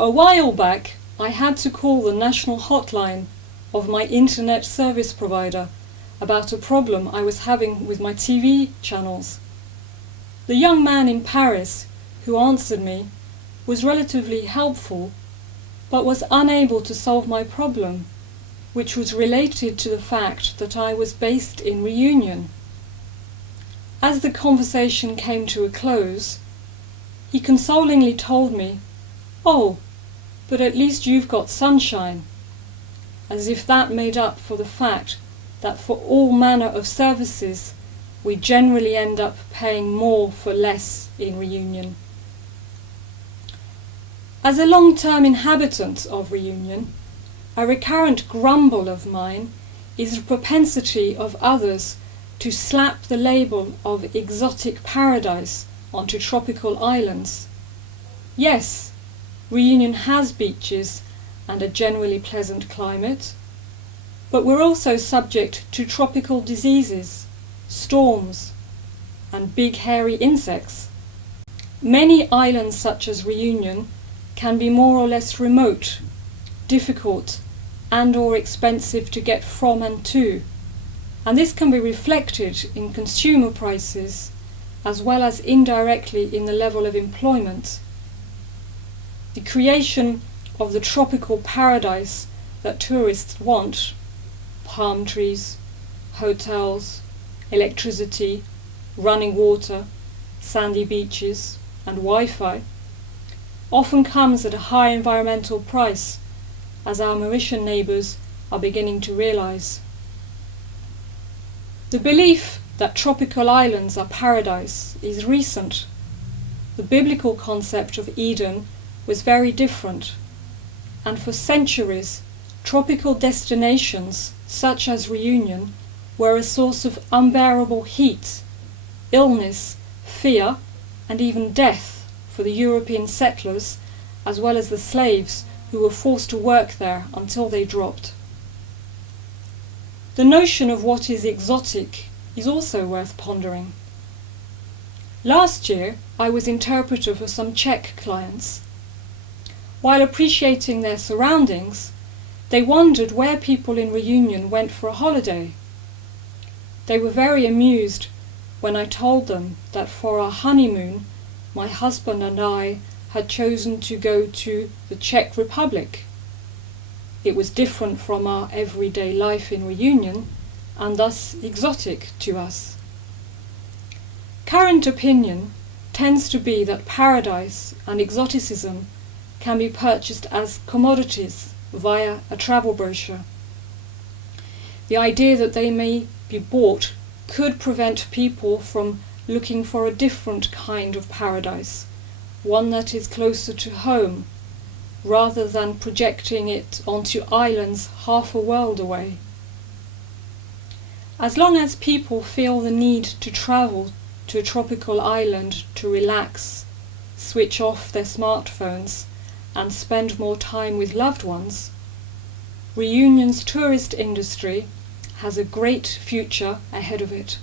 A while back, I had to call the national hotline of my internet service provider about a problem I was having with my TV channels. The young man in Paris who answered me was relatively helpful, but was unable to solve my problem, which was related to the fact that I was based in Réunion. As the conversation came to a close, he consolingly told me, "Oh, but at least you've got sunshine," as if that made up for the fact that for all manner of services we generally end up paying more for less in Réunion. As a long-term inhabitant of Réunion, a recurrent grumble of mine is the propensity of others to slap the label of exotic paradise onto tropical islands. Yes, Réunion has beaches and a generally pleasant climate, but we're also subject to tropical diseases, storms, and big hairy insects. Many islands such as Réunion can be more or less remote, difficult, and/or expensive to get from and to, and this can be reflected in consumer prices as well as indirectly in the level of employment. The creation of the tropical paradise that tourists want, palm trees, hotels, electricity, running water, sandy beaches, and Wi-Fi, often comes at a high environmental price, as our Mauritian neighbours are beginning to realise. The belief that tropical islands are paradise is recent. The biblical concept of Eden was very different, and for centuries tropical destinations such as Réunion were a source of unbearable heat, illness, fear, and even death for the European settlers as well as the slaves who were forced to work there until they dropped. The notion of what is exotic is also worth pondering. Last year I was interpreter for some Czech clients. While appreciating their surroundings, they wondered where people in Réunion went for a holiday. They were very amused when I told them that for our honeymoon my husband and I had chosen to go to the Czech Republic. It was different from our everyday life in Réunion and thus exotic to us. Current opinion tends to be that paradise and exoticism can be purchased as commodities via a travel brochure. The idea that they may be bought could prevent people from looking for a different kind of paradise, one that is closer to home, rather than projecting it onto islands half a world away. As long as people feel the need to travel to a tropical island to relax, switch off their smartphones, and spend more time with loved ones, Réunion's tourist industry has a great future ahead of it.